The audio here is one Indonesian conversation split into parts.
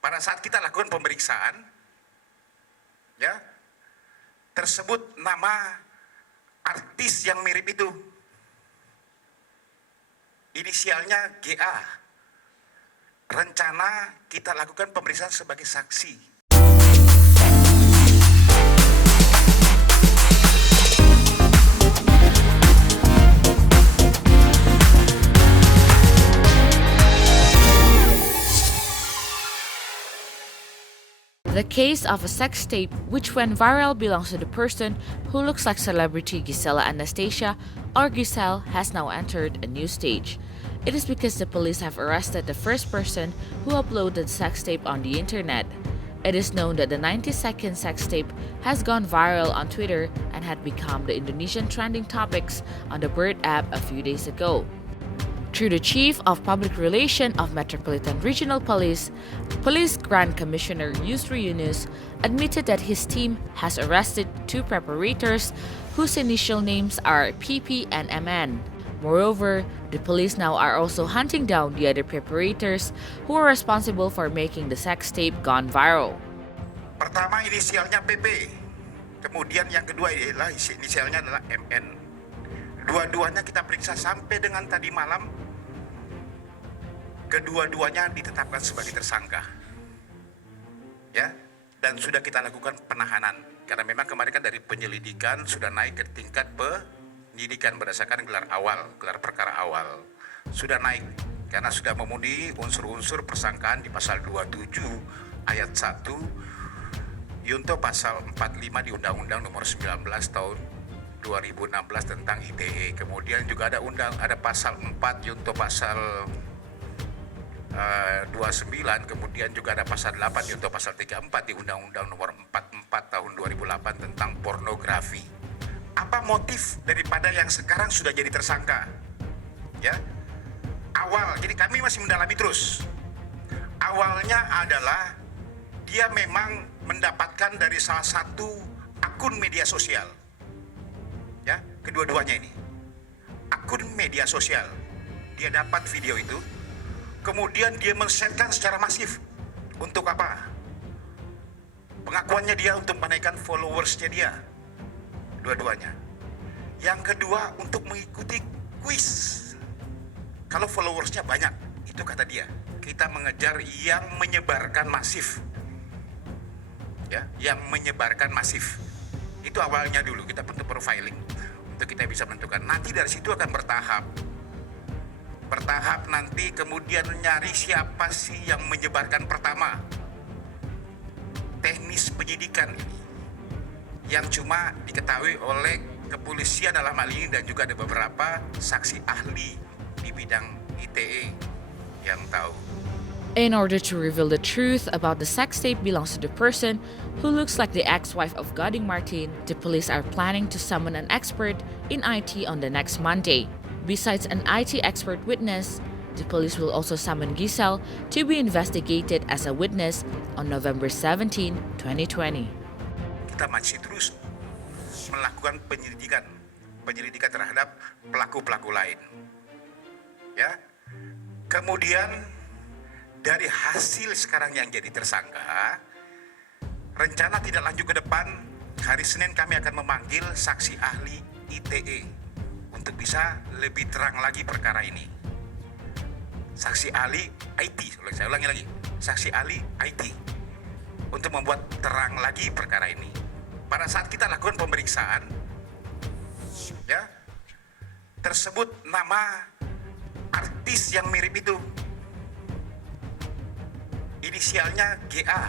pada saat kita lakukan pemeriksaan, ya, tersebut nama artis yang mirip itu. Inisialnya GA. Rencana kita lakukan pemeriksaan sebagai saksi. The case of a sex tape which went viral belongs to the person who looks like celebrity Gisela Anastasia, or Giselle, has now entered a new stage. It is because the police have arrested the first person who uploaded sex tape on the internet. It is known that the 90-second sex tape has gone viral on Twitter and had become the Indonesian trending topics on the Bird app a few days ago. Through the Chief of Public Relations of Metropolitan Regional Police, Police Grand Commissioner Yusri Yunus admitted that his team has arrested two preparators whose initial names are PP and MN. Moreover, the police now are also hunting down the other preparators who are responsible for making the sex tape gone viral. Pertama inisialnya PP, kemudian yang kedua inisialnya adalah MN. Dua-duanya kita periksa sampai dengan tadi malam. Kedua-duanya ditetapkan sebagai tersangka. Ya, dan sudah kita lakukan penahanan. Karena memang kemarin kan dari penyelidikan sudah naik ke tingkat penyidikan berdasarkan gelar perkara awal. Sudah naik karena sudah memenuhi unsur-unsur persangkaan di pasal 27 ayat 1 Yunto pasal 45 di Undang-Undang Nomor 19 tahun 2016 tentang ITE. Kemudian juga ada pasal 4 Yunto pasal 29, kemudian juga ada pasal 8 Yunto pasal 34 di Undang-Undang Nomor 44 tahun 2008 tentang pornografi. Apa motif daripada yang sekarang sudah jadi tersangka? Ya. Awal, jadi kami masih mendalami terus. Awalnya adalah dia memang mendapatkan dari salah satu akun media sosial. Ya, kedua-duanya ini akun media sosial, dia dapat video itu, kemudian dia men-share-kan secara masif. Untuk apa? Pengakuannya dia untuk menaikkan followersnya dia, dua-duanya. Yang kedua untuk mengikuti kuis. Kalau followersnya banyak, itu kata dia, kita mengejar yang menyebarkan masif. Ya, yang menyebarkan masif. Itu awalnya dulu kita bentuk profiling untuk kita bisa menentukan. Nanti dari situ akan bertahap nanti kemudian nyari siapa sih yang menyebarkan pertama. Teknis penyidikan ini yang cuma diketahui oleh kepolisian dalam hal ini dan juga ada beberapa saksi ahli di bidang ITE yang tahu. In order to reveal the truth about the sex tape belongs to the person who looks like the ex-wife of Gading Martin, the police are planning to summon an expert in IT on the next Monday. Besides an IT expert witness, the police will also summon Giselle to be investigated as a witness on November 17, 2020. Kita masih terus melakukan penyelidikan terhadap pelaku-pelaku lain. Ya. Kemudian dari hasil sekarang yang jadi tersangka, rencana tidak lanjut ke depan, hari Senin kami akan memanggil saksi ahli ITE untuk bisa lebih terang lagi perkara ini. Saksi ahli IT, saya ulangi lagi, saksi ahli IT untuk membuat terang lagi perkara ini. Pada saat kita lakukan pemeriksaan, ya, tersebut nama artis yang mirip itu. Inisialnya GA.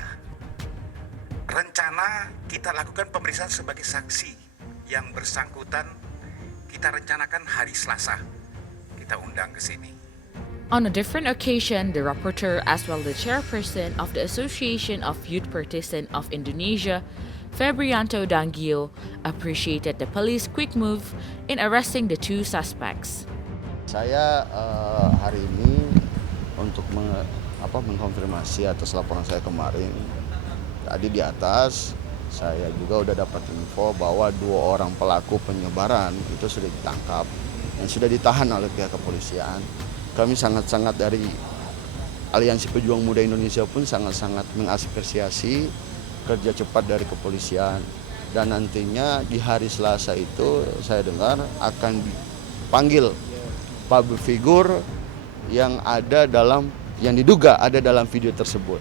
Rencana kita lakukan pemeriksaan sebagai saksi. Yang bersangkutan kita rencanakan hari Selasa. Kita undang ke sini. On a different occasion, the rapporteur as well the chairperson of the Association of Youth Partisans of Indonesia, Febrianto Danggio, appreciated the police quick move in arresting the two suspects. Saya hari ini untuk mengkonfirmasi atas laporan saya kemarin. Tadi di atas saya juga udah dapat info bahwa 2 orang pelaku penyebaran itu sudah ditangkap dan sudah ditahan oleh pihak kepolisian. Kami sangat-sangat dari Aliansi Pejuang Muda Indonesia pun sangat-sangat mengapresiasi kerja cepat dari kepolisian. Dan nantinya di hari Selasa itu saya dengar akan dipanggil public figure yang diduga ada dalam video tersebut.